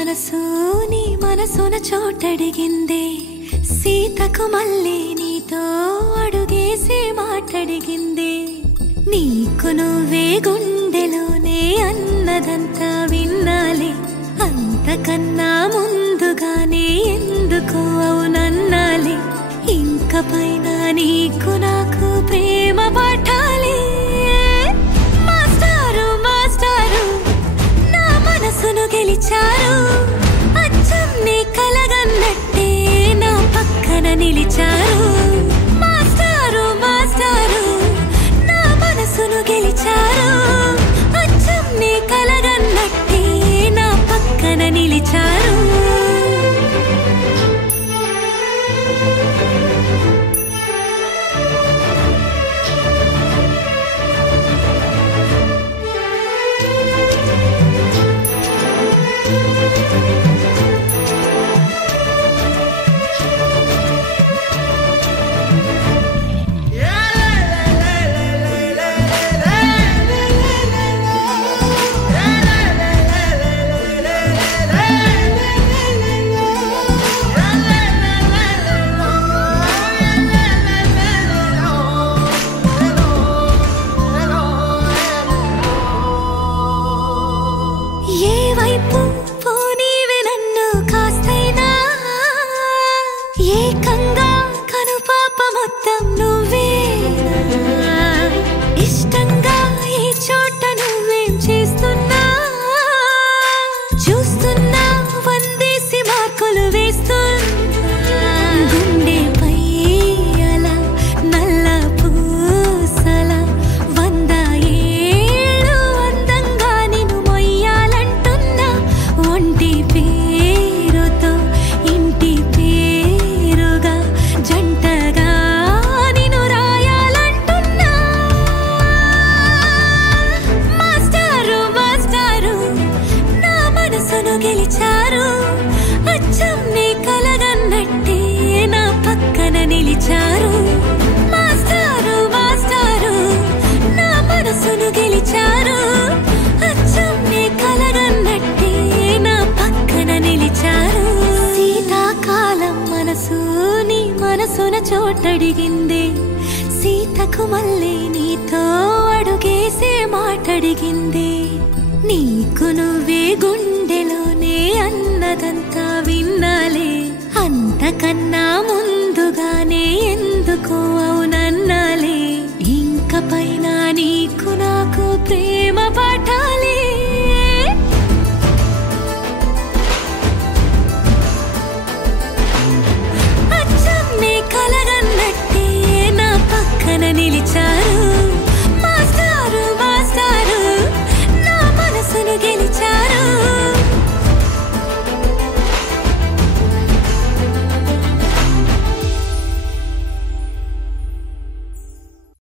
మనసున చోటడిగిందే సీతకు మళ్ళీ నీతో అడుగేసి మాటడిగిందే నీకు నువ్వే గుండెలోనే అన్నదంతా విన్నాలే అంతకన్నా ముందుగానే ఎందుకు అవునన్నాలే ఇంక పైన నీకు నాకు ప్రేమ పాఠాలే మాస్టారు మాస్టారు నా మనసును గెలిచారు అచ్చం నీ కలగన్నట్టే నా పక్కన నిలిచారు మాస్టారు మాస్టారు నా మనసును గెలిచారు అచ్చం నీ కలగన్నట్టే నా పక్కన నిలిచారు చోటడిగిందే సీతకు మళ్ళీ నీతో అడుగేసే మాటడిగిందే నీకు నువ్వే గుండెలోనే అన్నదంతా విన్నాలే అంతకన్నా ముందుగానే ఎందుకో అవునన్నాలే ఇంక పైన నీకు